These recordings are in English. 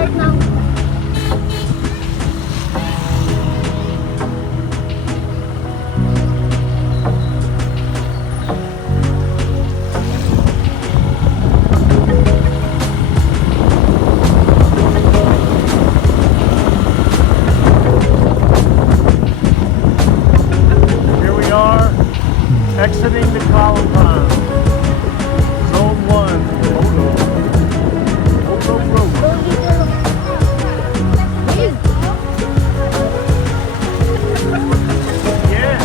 Start now. Here we are, exiting the compound. Zone 1, Iloilo. Iloilo Road. Yeah.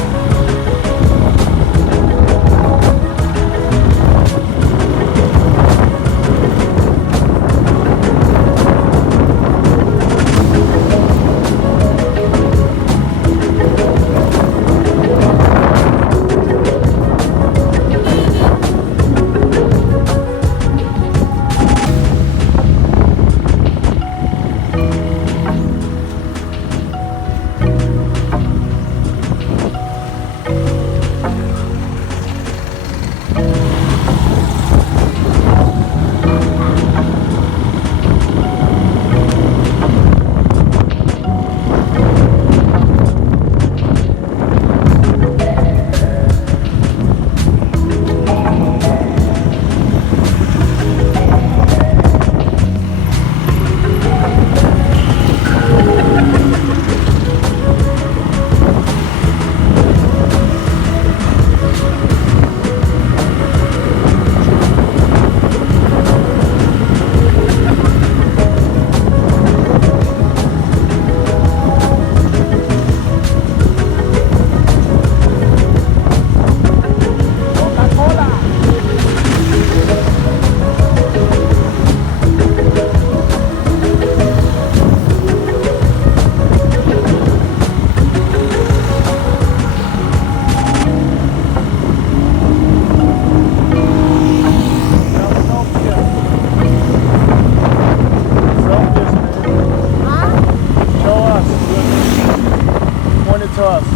To us.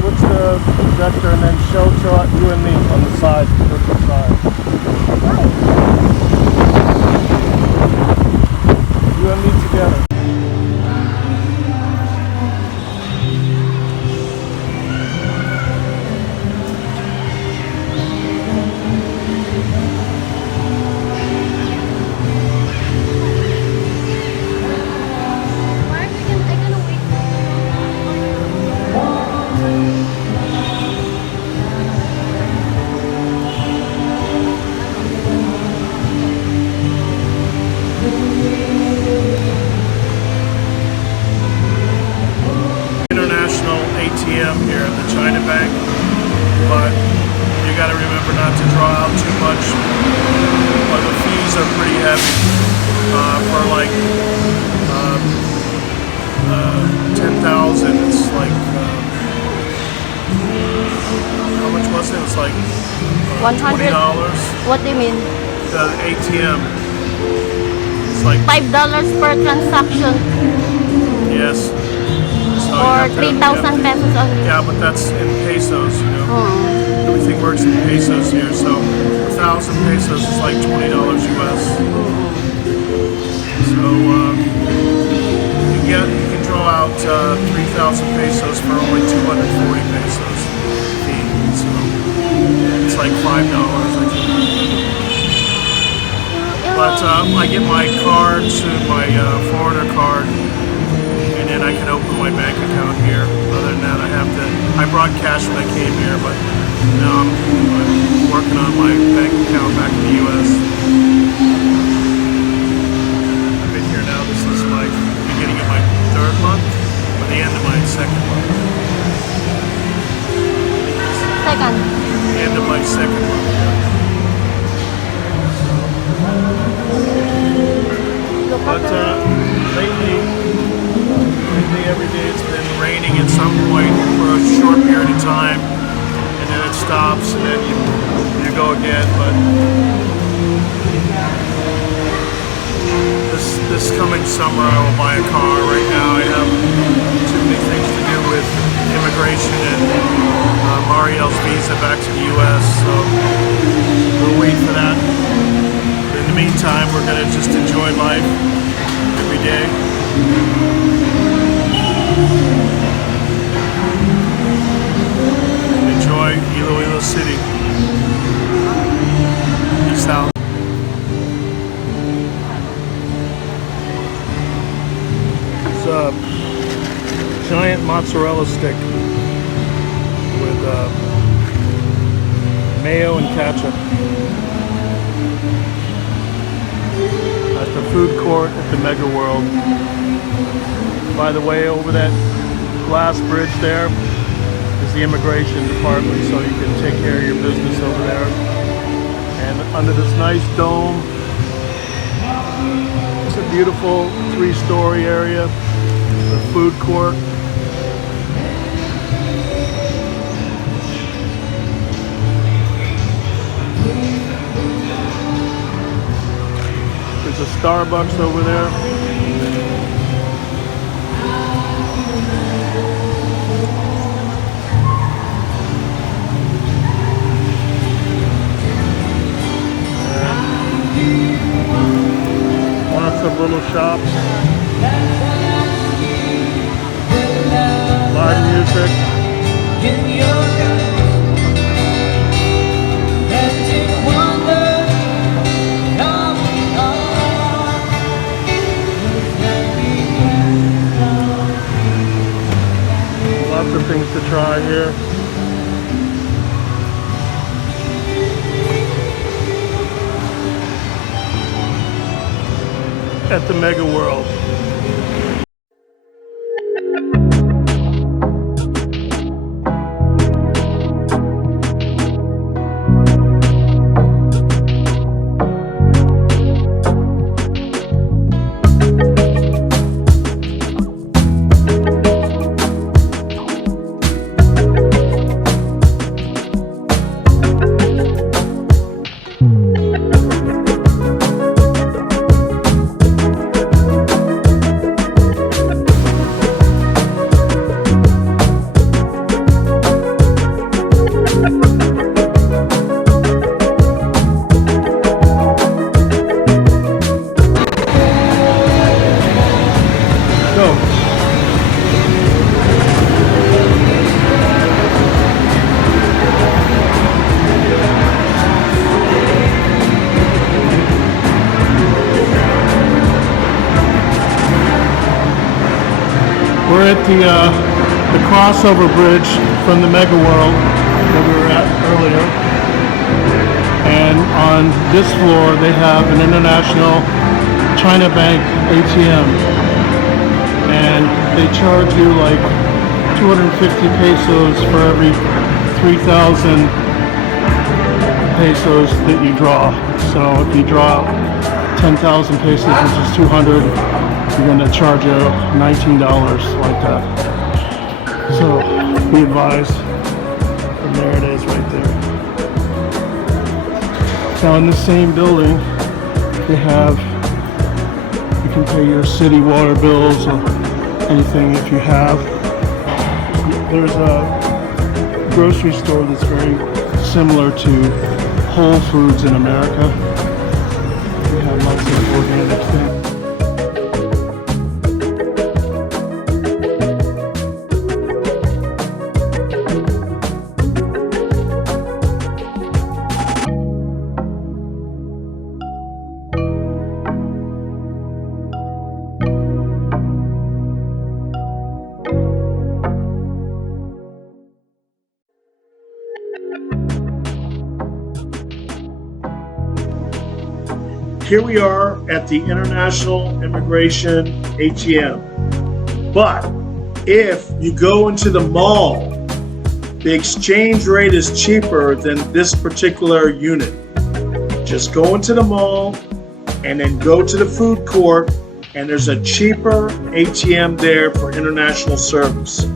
Switch the projector and then show you and me on the side. You and me together. ATM here at the China Bank, but you got to remember not to draw out too much. But the fees are pretty heavy for like 10,000. It's like how much was it? It's like $20. What do you mean? The ATM. It's like $5 per transaction. Yes. Or 3,000 pesos only. Yeah, but that's in pesos, you know. Everything works in pesos here, so 1,000 pesos is like $20 US. So you can draw out 3,000 pesos for only 240 pesos fee. So it's like $5, I think. But I get my card to my foreigner card. And I can open my bank account here. Other than that, I brought cash when I came here, but now I'm working on my bank account back in the U.S. I've been here now, this is my beginning of my 3rd month, or the end of my 2nd month. The end of my 2nd month, yeah. But lately every day it's been raining at some point for a short period of time, and then it stops, and then you go again. But this coming summer I will buy a car. Right now I have too many things to do with immigration and Mariel's visa back to the U.S., so we'll wait for that. life every day. And enjoy Iloilo City. Peace out. It's a giant mozzarella stick with mayo and ketchup at the food court at the Mega World. By the way, over that glass bridge there is the immigration department, so you can take care of your business over there. And under this nice dome, it's a beautiful 3-story area, the food court. There's a Starbucks over there. And lots of little shops. Live music. Lots of things to try here. At the Mega World. We're at the crossover bridge from the Mega World that we were at earlier. And on this floor they have an international China Bank ATM. And they charge you like 250 pesos for every 3,000 pesos that you draw. So if you draw 10,000 pesos, which is 200, you're going to charge you $19 like that. So be advised. And there it is right there. Now in the same building, they have, you can pay your city water bills or anything if you have. There's a grocery store that's very similar to Whole Foods in America. We have lots of organic things. Here we are at the International Immigration ATM. But if you go into the mall, the exchange rate is cheaper than this particular unit. Just go into the mall and then go to the food court, and there's a cheaper ATM there for international service.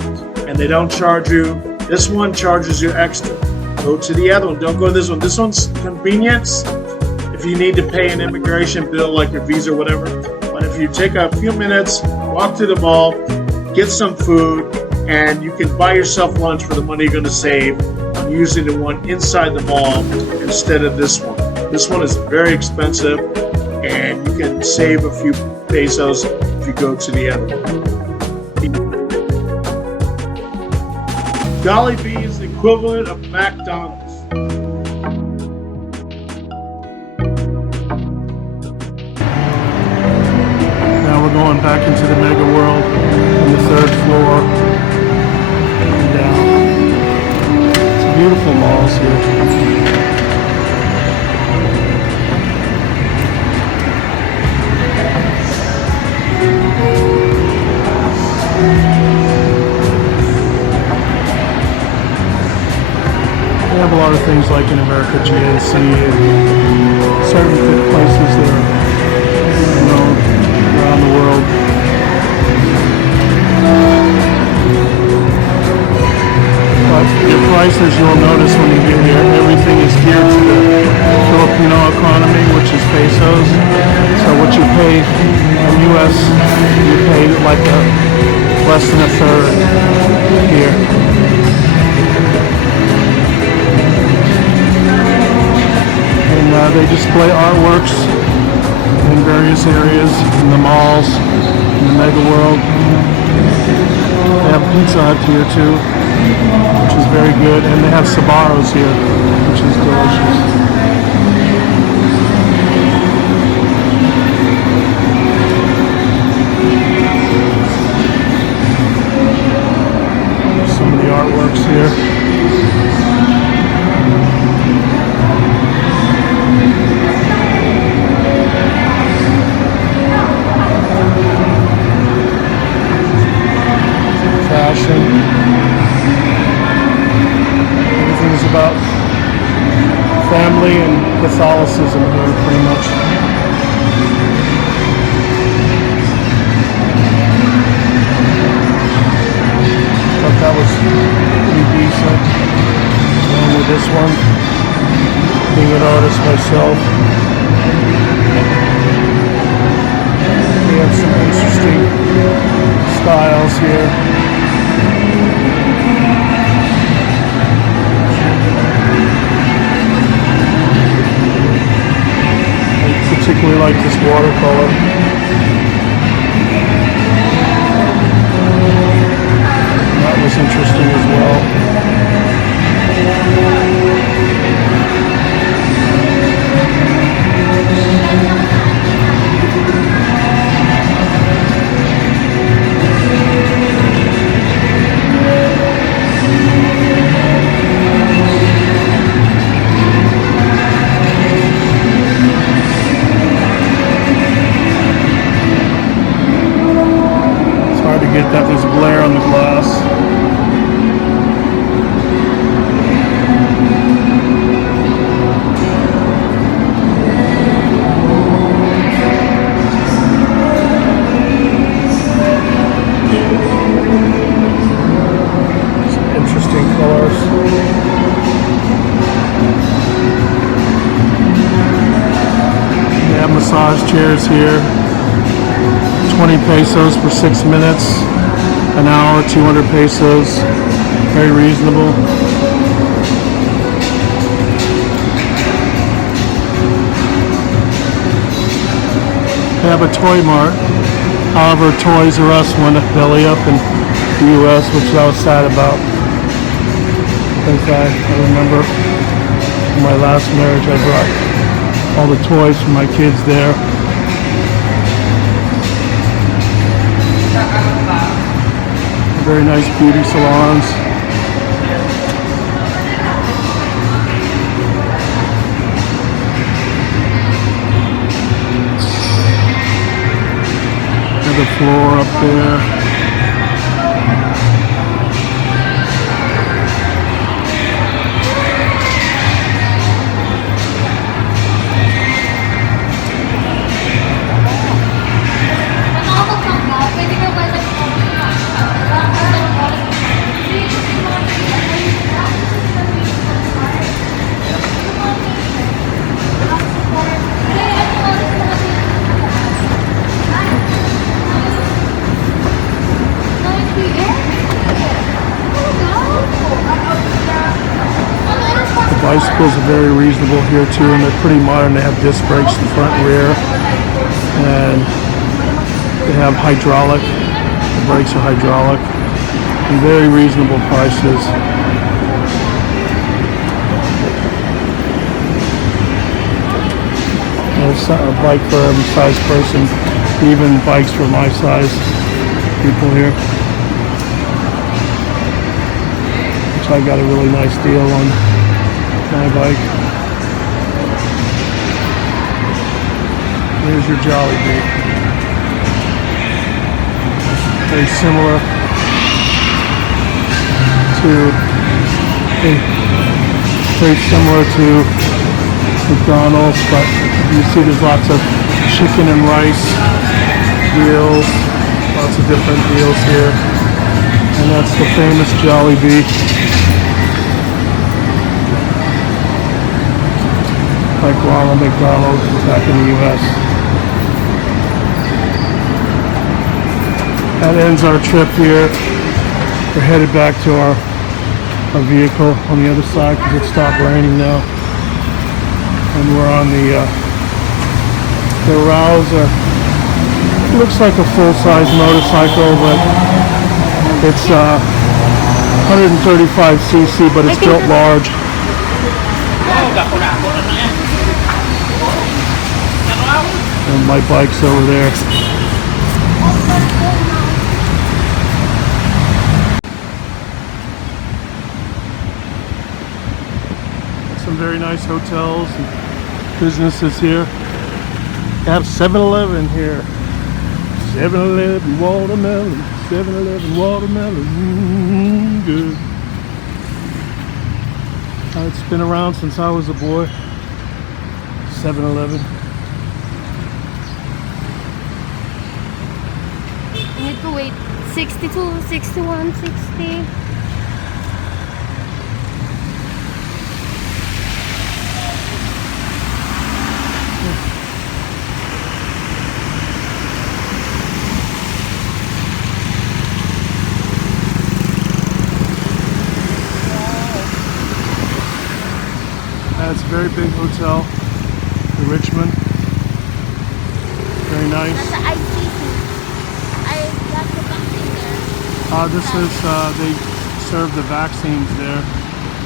And they don't charge you. This one charges you extra. Go to the other one. Don't go to this one. This one's convenience. If you need to pay an immigration bill like your visa or whatever. But if you take a few minutes, walk to the mall, get some food, and you can buy yourself lunch for the money you're going to save on using the one inside the mall instead of this one. This one is very expensive, and you can save a few pesos if you go to the other one. Jollibee is the equivalent of McDonald's. Now we're going back into the Mega World on the 3rd floor. And down. It's beautiful malls here. They have a lot of things like in America, GNC, and certain places that are, around the world. But the prices you'll notice when you get here, everything is geared to the Filipino economy, which is pesos. So what you pay in US, you pay like less than a third here. They display artworks in various areas, in the malls, in the Mega World. They have Pizza Hut here too, which is very good, and they have Sbarros here, which is delicious. Some of the artworks here. Everything's about family and Catholicism here, pretty much. Thought that was pretty decent. Along with this one, being an artist myself, we have some interesting styles here. Particularly like this watercolor. That was interesting as well. Get that there's glare on the glass. Some interesting colors. They have massage chairs here. 20 pesos for 6 minutes, an hour, 200 pesos, very reasonable. They have a toy mart, however Toys R Us went belly up in the US, which I was sad about. Because I remember in my last marriage I brought all the toys for my kids there. Very nice beauty salons. Another floor up there. bicycles are very reasonable here too, and they're pretty modern. They have disc brakes in front and rear, and they have hydraulic. The brakes are hydraulic, and very reasonable prices. There's a bike for every size person, even bikes for my size people here. Which I got a really nice deal on my bike. There's your Jollibee. Very similar to McDonald's, but you see there's lots of chicken and rice deals, lots of different deals here, and that's the famous Jollibee. Like Ronald McDonald back in the US. That ends our trip here. We're headed back to our vehicle on the other side because it stopped raining now. And we're on the Rouser. It looks like a full-size motorcycle, but it's 135 cc, but it's built large. And my bike's over there. Some very nice hotels and businesses here. They have 7-Eleven here. 7-Eleven watermelon. 7-Eleven watermelon. Good. It's been around since I was a boy. 7-Eleven. You need to wait 62, 61, 60. It's a very big hotel in Richmond. Very nice. That's the ICC. I got the vaccine there. This is, they serve the vaccines there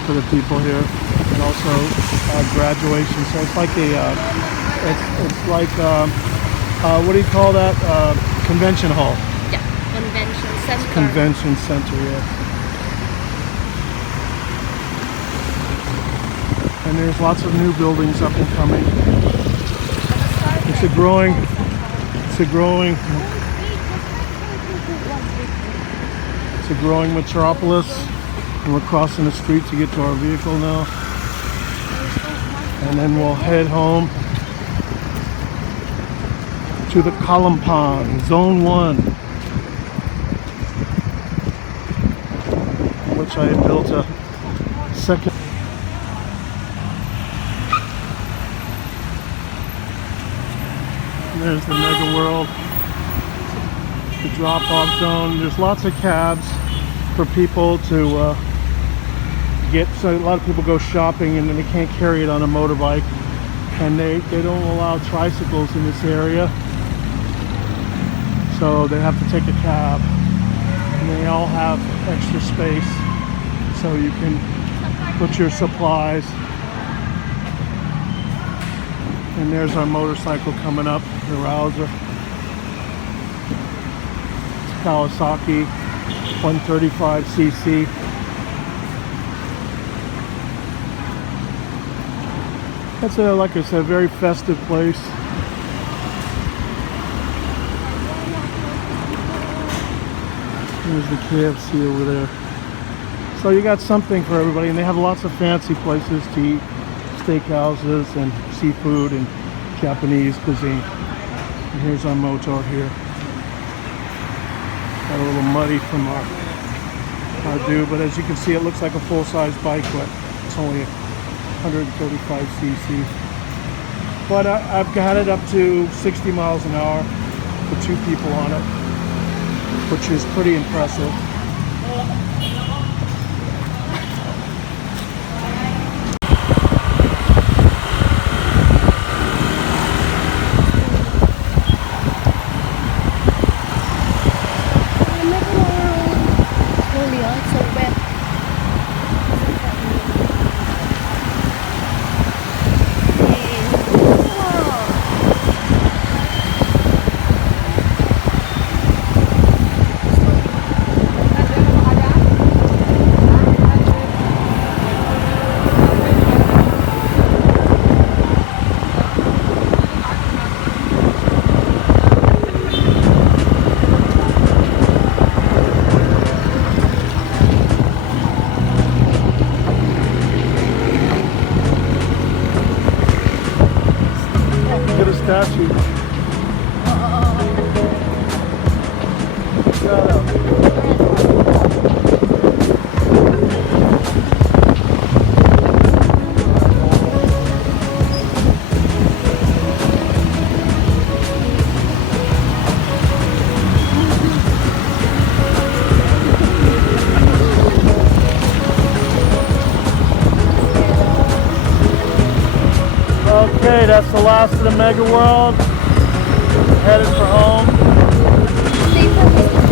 for the people here. And also graduation. So it's like a, it's like, what do you call that? Convention hall. Yeah, convention center. Convention center, yeah. And there's lots of new buildings up and coming. It's a growing metropolis. And we're crossing the street to get to our vehicle now. And then we'll head home to the Kalampong, Zone 1. Which I had built a second. There's the Mega World, the drop-off zone. There's lots of cabs for people to get. So a lot of people go shopping and then they can't carry it on a motorbike, and they don't allow tricycles in this area, so they have to take a cab. And they all have extra space, so you can put your supplies. And there's our motorcycle coming up, the Rouser. Kawasaki 135 cc. That's a, like I said, a very festive place. There's the KFC over there. So you got something for everybody, and they have lots of fancy places to eat. Steakhouses and seafood and Japanese cuisine. And here's our motor here. Got a little muddy from our dew, but as you can see, it looks like a full-size bike, but it's only 135 cc. But I've got it up to 60 miles an hour for 2 people on it, which is pretty impressive. statue. Shut up. Okay, that's the last of the Mega World. Headed for home. Stay focused.